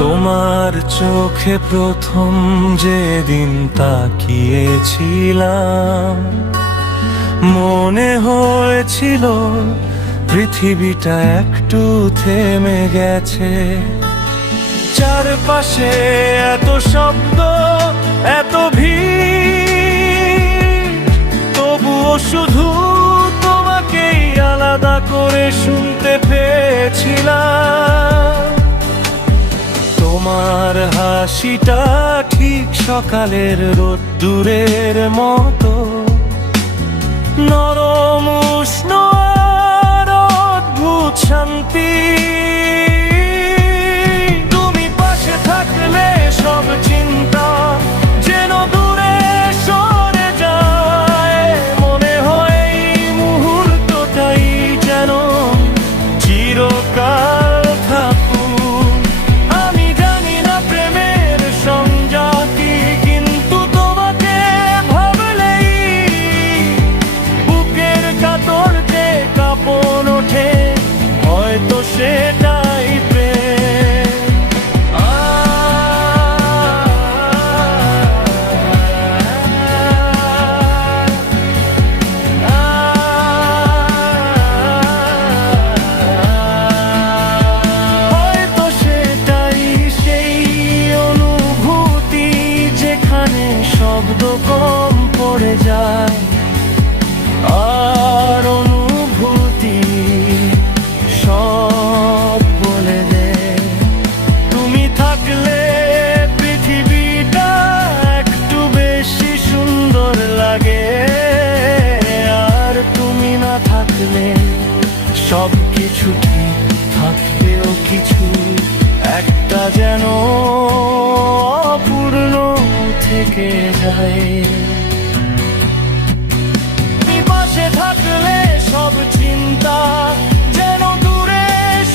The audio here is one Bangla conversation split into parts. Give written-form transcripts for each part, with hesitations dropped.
তোমার চোখে প্রথম যেদিন তাকিয়েছিলাম, মনে হয়েছিল পৃথিবীটা একটু থেমে গেছে। চারপাশে এত শব্দ, এত ভিড়, তবুও শুধু তোমাকেই আলাদা করে শুনতে পেয়েছিলাম। তোমার হাসিটা ঠিক সকালের রোদ্দুরের মতো, নরম উষ্ণ আর অদ্ভুত শান্তি। তুমি পাশে থাকলে সব চিন্তা যেন দূরে সরে যায়। মনে হয় এই মুহূর্তটাই যেন চিরকাল থাকুক। আমি জানি না প্রেমের সংজ্ঞাটি, কিন্তু তোমাকে ভাবলেই বুকের কাতর যে কাঁপন ওঠে, হয়তো সেটাই প্রেম। হয়তো সেটাই সেই অনুভূতি যেখানে শব্দ কম পড়ে যায়, আর অনুভূতি সব বলে দেয়। তুমি থাকলে পৃথিবীটা একটু বেশি সুন্দর লাগে, আর তুমি না থাকলে সব কিছু ঠিক থাকলেও কিছু একটা যেন অপূর্ণ থেকে যায়। পাশে থাকলে সব চিন্তা যেন দূরে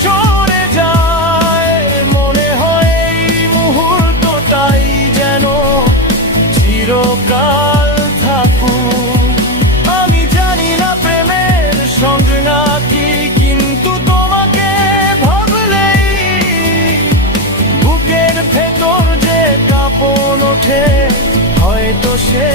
সরে যায়। মনে হয় এই মুহূর্তটাই যেন চিরকাল থাকুক। আমি জানি না প্রেমের সংজ্ঞা কি, কিন্তু তোমাকে ভাবলেই বুকের ভেতর যে কাঁপন ওঠে, হয়তো সে